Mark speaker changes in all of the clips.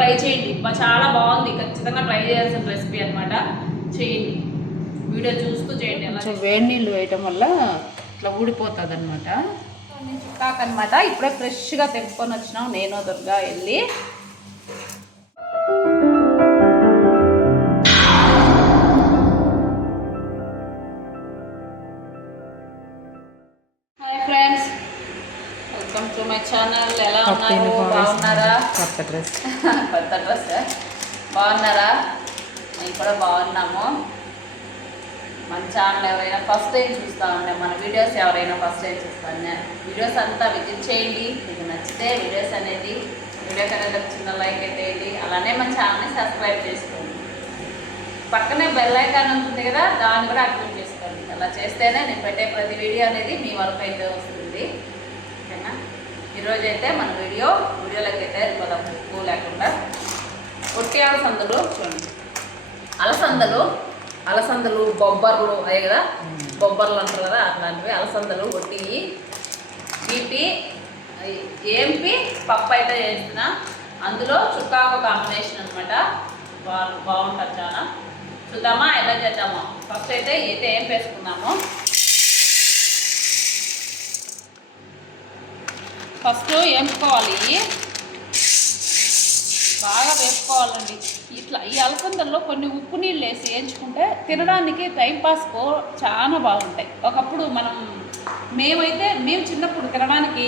Speaker 1: Try చేయండి. చాలా బాగుంది. ఖచ్చితంగా ట్రై చేయాల్సిన రెసిపీ అన్నమాట. చేయండి. వీడియో చూస్తూ చేయండి. అలా
Speaker 2: వేడి నీళ్ళు వేయటం వల్ల ఇట్లా ఊడిపోతుంది అనమాట
Speaker 1: అనమాట ఇప్పుడే ఫ్రెష్గా తెంపుకొని వచ్చినాం. నేను దుర్గా వెళ్ళి. Hi friends. Welcome to my channel. ఎలా ఉన్నారు? బాగున్నారా?
Speaker 2: కొత్త డ్రెస్.
Speaker 1: కొత్త డ్రెస్. బాగున్నారా? మేము కూడా బాగున్నాము. మన ఛానల్ ఎవరైనా ఫస్ట్ టైం చూస్తా ఉండే మన వీడియోస్ ఎవరైనా ఫస్ట్ టైం చూస్తాను వీడియోస్ అంతా విజిట్ చేయండి. మీకు నచ్చితే వీడియోస్ అనేది వీడియో కన్నా చిన్న లైక్ అయితే అలానే మన ఛానల్ని సబ్స్క్రైబ్ చేసుకోండి. పక్కనే బెల్ ఐకాన్ ఉంటుంది కదా దాన్ని కూడా యాక్టివేట్ చేసుకోండి. అలా చేస్తేనే నేను పెట్టే ప్రతి వీడియో అనేది మీ వరకు అయితే వస్తుంది. ఈరోజు అయితే మన వీడియో వీడియోలోకి అయితే వెళ్ళిపోదాం. ఉప్పు లేకుండా. ఒట్టి అలసందలు చూడండి. అలసందలు అలసందలు బొబ్బర్లు అదే కదా? బొబ్బర్లు అంటారు కదా అట్లాంటివి. అలసందలు ఒట్టి బీపీ ఏంపి పప్పు అయితే చేస్తున్నా. అందులో చుక్కాకు కాంబినేషన్ అనమాట బా బాగుంటుంది చాలా. చూద్దామా? ఎలా చేద్దామా? ఫస్ట్ అయితే అయితే ఏం వేసుకుందాము. ఫస్ట్ వేపుకోవాలి బాగా వేపుకోవాలండి ఇట్లా ఈ అలసందల్లో కొన్ని ఉప్పు నీళ్ళు వేసి వేయించుకుంటే తినడానికి టైంపాస్కు చాలా బాగుంటాయి. ఒకప్పుడు మనం మేమైతే మేము చిన్నప్పుడు తినడానికి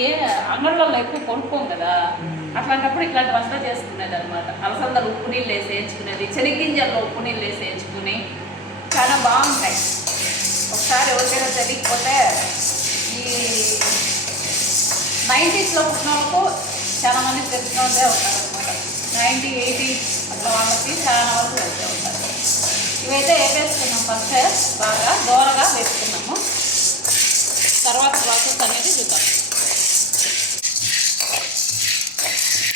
Speaker 1: అంగళ్ళల్లో ఎక్కువ కొనుక్కోం కదా. అట్లాంటప్పుడు ఇట్లాంటి వంట చేసుకునేది అనమాట అలసందలు ఉప్పు నీళ్ళు వేసి వేయించుకునేది చెనిగ్గింజల్లో ఉప్పు నీళ్ళు వేసి వేయించుకుని చాలా బాగుంటాయి. ఒకసారి ఎవరికైనా తెలియకపోతే ఈ నైంటీస్లో పుట్టిన వాళ్ళకు చాలా మంది తెలిసిన వాళ్ళే ఉంటారు అనమాట నైంటీ ఎయిటీ అట్లా వాళ్ళకి చాలా వరకు తెలిసే ఉంటారు. ఇవైతే ఏ వేసుకున్నాం ఫస్ట్ బాగా దోరగా వేసుకున్నాము. తర్వాత ప్రాసెస్ అనేది చూద్దాం.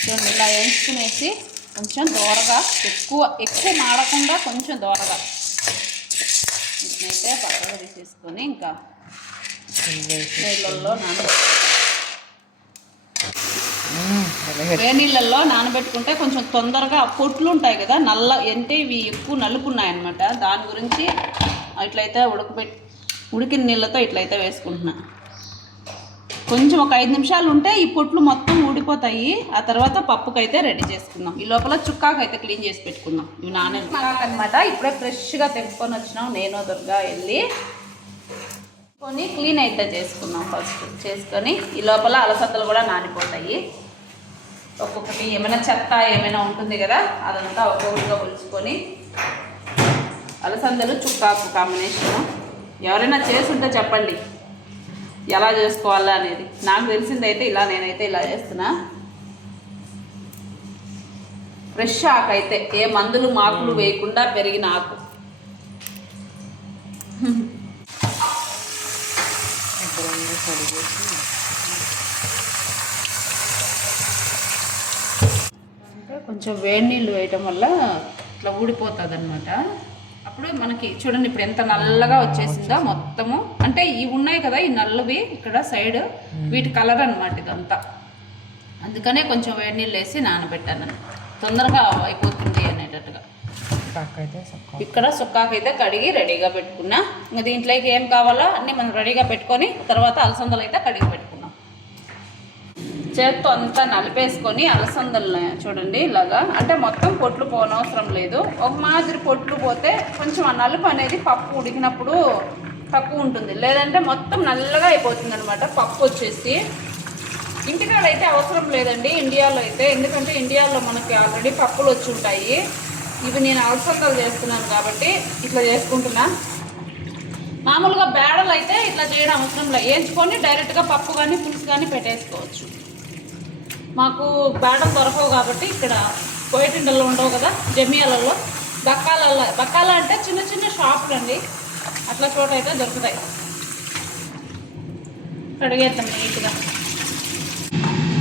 Speaker 1: చూడండి ఇలా వేసుకునేసి కొంచెం దోరగా ఎక్కువ ఎక్కువ మాడకుండా కొంచెం దోరగా. వీటినైతే పక్కగా తీసేసుకొని ఇంకా నీళ్ళల్లో నానబెట్టి వేనీళ్ళల్లో నీళ్ళల్లో నానబెట్టుకుంటే కొంచెం తొందరగా పొట్లు ఉంటాయి కదా నల్ల అంటే ఇవి ఎక్కువ నలుపు ఉన్నాయన్నమాట దాని గురించి ఇట్లయితే ఉడకబెట్టి ఉడికిన నీళ్ళతో ఇట్లయితే వేసుకుంటున్నా. కొంచెం ఒక ఐదు నిమిషాలు ఉంటే ఈ పొట్లు మొత్తం ఊడిపోతాయి. ఆ తర్వాత పప్పుకైతే రెడీ చేసుకుందాం. ఈ లోపల చుక్కాకు అయితే క్లీన్ చేసి పెట్టుకుందాం. ఇవి నానే అనమాట ఇప్పుడే ఫ్రెష్గా తెంపుకొని వచ్చినాం నేను దుర్గా వెళ్ళి కొని క్లీన్ అయితే చేసుకుందాం ఫస్ట్. చేసుకొని ఈ లోపల అలసత్తలు కూడా నానిపోతాయి. ఒక్కొక్కటి ఏమైనా చెత్త ఏమైనా ఉంటుంది కదా అదంతా ఒక్కొక్కటిగా ఒలుచుకొని అలసందలు చుక్కాకు కాంబినేషన్ ఎవరైనా చేసుంటే చెప్పండి ఎలా చేసుకోవాలా అనేది. నాకు తెలిసిందైతే ఇలా నేనైతే ఇలా చేస్తున్నా. ఫ్రెష్ ఆకు అయితే ఏ మందులు మాకులు వేయకుండా పెరిగిన ఆకు.
Speaker 2: కొంచెం వేడి నీళ్ళు వేయటం వల్ల ఇట్లా ఊడిపోతుంది అనమాట
Speaker 1: అప్పుడు మనకి చూడండి ఇప్పుడు ఎంత నల్లగా వచ్చేసిందో మొత్తము. అంటే ఇవి ఉన్నాయి కదా ఈ నల్లవి ఇక్కడ సైడ్ వీటి కలర్ అన్నమాట ఇదంతా. అందుకనే కొంచెం వేడి నీళ్ళు వేసి నానబెట్టాను. తొందరగా అయిపోతుంది అనేటట్టుగా. ఇక్కడ సుక్కాకైతే కడిగి రెడీగా పెట్టుకున్నా. ఇంకా దీంట్లోకి ఏం కావాలో అన్నీ మనం రెడీగా పెట్టుకొని తర్వాత అలసందలు అయితే కడిగి పెట్టుకున్నాం చేత్తో అంతా నలిపేసుకొని అలసందలు చూడండి ఇలాగా. అంటే మొత్తం పొట్లు పోనవసరం లేదు. ఒక మాదిరి పొట్లు పోతే కొంచెం ఆ నలుపు అనేది పప్పు ఉడికినప్పుడు తక్కువ ఉంటుంది. లేదంటే మొత్తం నల్లగా అయిపోతుంది అనమాట పప్పు వచ్చేసి. ఇంటికాడ అయితే అవసరం లేదండి ఇండియాలో అయితే. ఎందుకంటే ఇండియాలో మనకి ఆల్రెడీ పప్పులు వచ్చి ఉంటాయి. ఇవి నేను అలసందలు చేస్తున్నాను కాబట్టి ఇట్లా చేసుకుంటున్నా. మామూలుగా బేడలు అయితే ఇట్లా చేయడం అవసరం లేదు. వేయించుకొని డైరెక్ట్గా పప్పు కానీ పులుసు కానీ పెట్టేసుకోవచ్చు. మాకు బేడం దొరకవు కాబట్టి ఇక్కడ కోయటిండల్లో ఉండవు కదా జమియాలలో బక్కాలల్లో బక్కాల అంటే చిన్న చిన్న షాపులు అండి. అట్లా చోట అయితే దొరుకుతాయి. కడిగేద్దాం నీట్గా.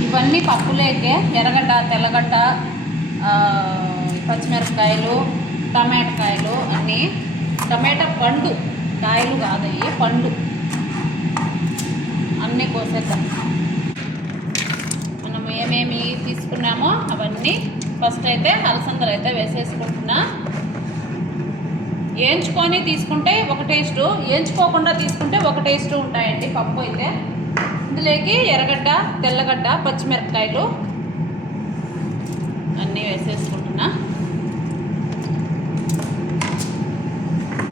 Speaker 1: ఇవన్నీ పప్పులేకే ఎర్రగడ్డ తెల్లగడ్డ పచ్చిమిరపకాయలు పచ్చిమిరపకాయలు టమాటకాయలు అన్నీ. టమాటా పండు కాయలు కాదయ్యి పండు. అన్నీ కోసేద్దాం. ఏమేమి తీసుకున్నామో అవన్నీ ఫస్ట్ అయితే అలసందలు అయితే వేసేసుకుంటున్నా. వేయించుకొని తీసుకుంటే ఒక టేస్ట్ వేయించుకోకుండా తీసుకుంటే ఒక టేస్ట్ ఉంటాయండి పప్పు అయితే. ఇందులోకి ఎర్రగడ్డ తెల్లగడ్డ పచ్చిమిరపకాయలు అన్నీ వేసేసుకుంటున్నా.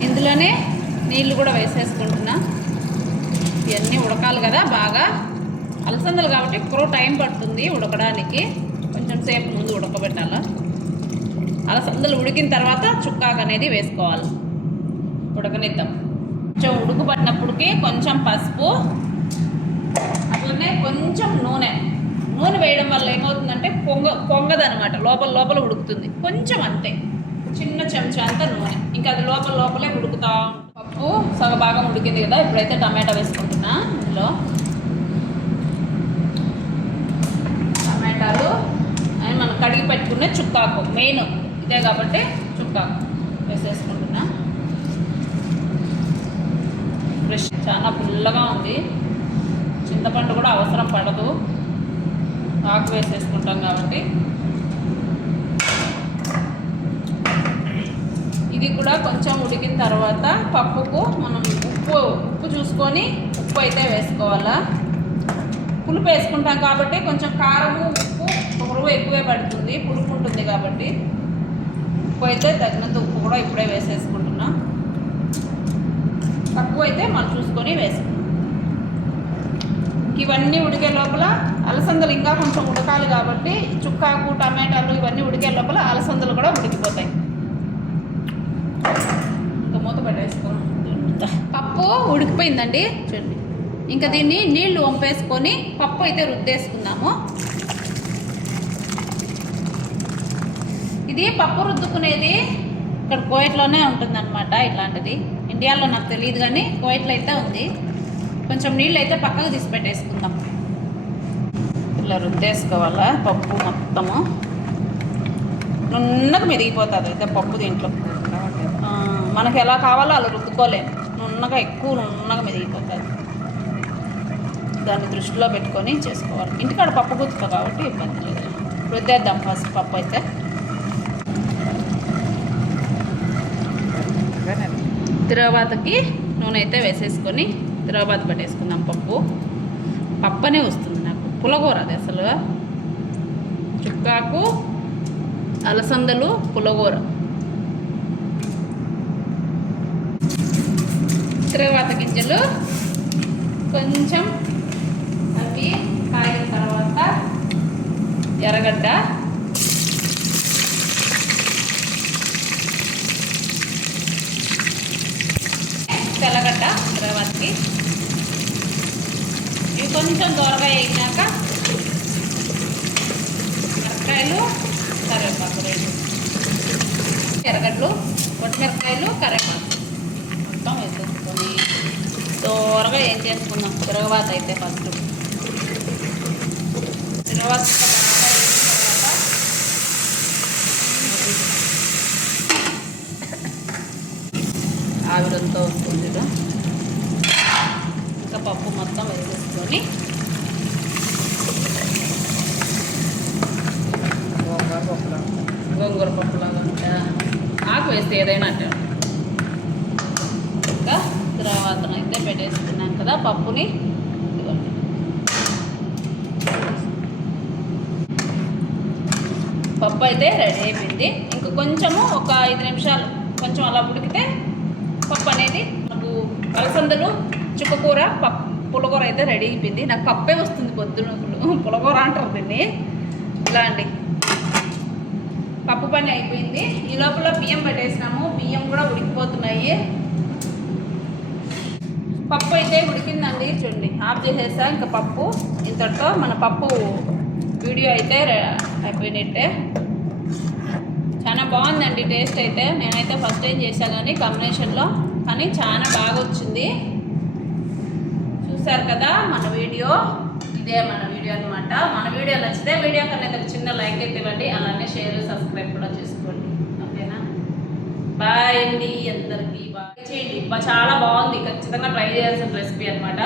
Speaker 1: ఇందులోనే నీళ్ళు కూడా వేసేసుకుంటున్నా. ఇవన్నీ ఉడకాలి కదా బాగా. అలసందలు కాబట్టి ఎక్కువ టైం పడుతుంది ఉడకడానికి. కొంచెం సేపు ముందు ఉడకబెట్టాల. అలసందలు ఉడికిన తర్వాత చుక్కాకు అనేది వేసుకోవాలి. ఉడకనిద్దాం. కొంచెం ఉడుకు పట్టినప్పటికి కొంచెం పసుపు అట్లనే కొంచెం నూనె. నూనె వేయడం వల్ల ఏమవుతుందంటే పొంగ పొంగదనమాట లోపల లోపల ఉడుకుతుంది. కొంచెం అంతే. చిన్న చెంచా అంత నూనె. ఇంకా అది లోపల లోపలే ఉడుకుతా పప్పు సగ భాగం ఉడికింది కదా ఇప్పుడైతే టమాటా వేసుకుంటున్నా ఇందులో టమాటాలు అని మనం కడిగి చుక్కాకు మెయిన్ ఇదే కాబట్టి చుక్కాకు. వేసేసుకుంటున్నా ఫ్రెష్ చాలా పుల్లగా ఉంది. చింతపండు కూడా అవసరం పడదు. ఆకు వేసేసుకుంటాం కాబట్టి. ఇది కూడా కొంచెం ఉడికిన తర్వాత పప్పుకు మనం ఉప్పు ఉప్పు చూసుకొని ఉప్పు అయితే వేసుకోవాలా. పులుపు వేసుకుంటాం కాబట్టి కొంచెం కారము ఉప్పు పురుగు ఎక్కువే పడుతుంది. పులుపు ఉంటుంది కాబట్టి ఉప్పు అయితే తగినంత ఉప్పు కూడా ఇప్పుడే వేసేసుకుంటున్నా. తక్కువ అయితే మనం చూసుకొని వేసుకుంటాం ఇవన్నీ ఉడికే లోపల అలసందలు ఇంకా కొంచెం ఉడకాలి కాబట్టి చుక్కాకు టమాటాలు ఇవన్నీ ఉడికే లోపల అలసందలు కూడా ఉడికిపోతాయి. ఇంకా మూత పెట్టేసుకో. పప్పు ఉడికిపోయిందండి. చూడండి. ఇంకా దీన్ని నీళ్ళు వంపేసుకొని పప్పు అయితే రుద్దేసుకుందాము. ఇది పప్పు రుద్దుకునేది ఇక్కడ కోయట్లోనే ఉంటుందన్నమాట ఇట్లాంటిది. ఇండియాలో నాకు తెలియదు కానీ కోయట్లో అయితే ఉంది. కొంచెం నీళ్ళు అయితే పక్కకు తీసి పెట్టేసుకుందాం. ఇలా రుద్దేసుకోవాలా పప్పు మొత్తము. నున్నగా మెదిగిపోతుంది అయితే పప్పు దీంట్లో. మనకు మనకి ఎలా కావాలో అలా రుద్దుకోలేము నున్నగా ఎక్కువ నున్నగా మెదిగిపోతుంది. దాన్ని దృష్టిలో పెట్టుకొని చేసుకోవాలి. ఇంటికాడ పప్పు గుర్తుతో కాబట్టి ఇబ్బంది లేదు. రుద్దేద్దాం ఫస్ట్ పప్పు అయితే. తిరగబాతకి నూనె అయితే వేసేసుకొని తిరగబాత పట్టేసుకుందాం పప్పు. పప్పనే వస్తుంది నాకు. పులగూర అది అసలు. చుక్కాకు అలసందలు పులగూర. తిరగబాత గింజలు కొంచెం అవి కాగిన తర్వాత ఎర్రగడ్డ. తెల్లగడ్డ తర్వాతకి. ఇవి కొంచెం దూరగా వేగినాక మిరపకాయలు కరివేపాకు రెండు. ఎర్రగడ్డలు పొట్టిమిరపకాయలు కరివేపాకు. మొత్తం వేసేసుకొని దూరగా ఏం చేసుకుందాం? తిరగబాత అయితే ఫస్ట్. తిరగబాత బాగా వేగిన తర్వాత ఆవిరంతా ఉంటుంది కదా. ఇంకా పప్పు మొత్తం వేసేసుకొని గోంగూర పప్పులాగా ఉంటా ఆకు వేస్తే ఏదైనా అంటే ఇంకా తర్వాత అయితే పెట్టేసుకున్నాం కదా పప్పుని. పప్పు అయితే రెడీ అయిపోయింది. ఇంక కొంచెము ఒక ఐదు నిమిషాలు కొంచెం అలా ఉడికితే అలసందలు చుక్కకూర పప్పు పులకూర అయితే రెడీ అయిపోయింది. నాకు పప్పే వస్తుంది పొద్దున పుల- పులకూర అంటారు దీన్ని. ఇలా అండి. పప్పు పని అయిపోయింది. ఈ లోపల బియ్యం పెట్టేసినాము. బియ్యం కూడా ఉడికిపోతున్నాయి. పప్పు అయితే ఉడికిందండి. చూడండి. ఆఫ్ చేసేసా ఇంకా పప్పు. ఇంతటితో మన పప్పు వీడియో అయితే అయిపోయినట్టే. చాలా బాగుందండి. టేస్ట్ అయితే. నేనైతే ఫస్ట్ టైం చేశాను కానీ కాంబినేషన్లో కానీ చాలా బాగా వచ్చింది. చూసారు కదా మన వీడియో? ఇదే మన వీడియో అనమాట మన వీడియో నచ్చితే వీడియో కన్నా ఒక చిన్న లైక్ అయితే ఇవ్వండి. అలానే షేర్ సబ్స్క్రైబ్ కూడా చేసుకోండి. ఓకేనా? బాయ్ అండి అందరికీ. బాయ్. చేయండి. చాలా బాగుంది. ఖచ్చితంగా ట్రై చేయాల్సిన రెసిపీ అనమాట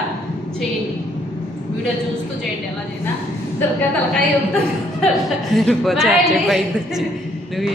Speaker 1: చేయండి. వీడియో చూస్తూ చేయండి. ఎలా దుర్గా తలకాయ
Speaker 2: వచ్చి నువ్వు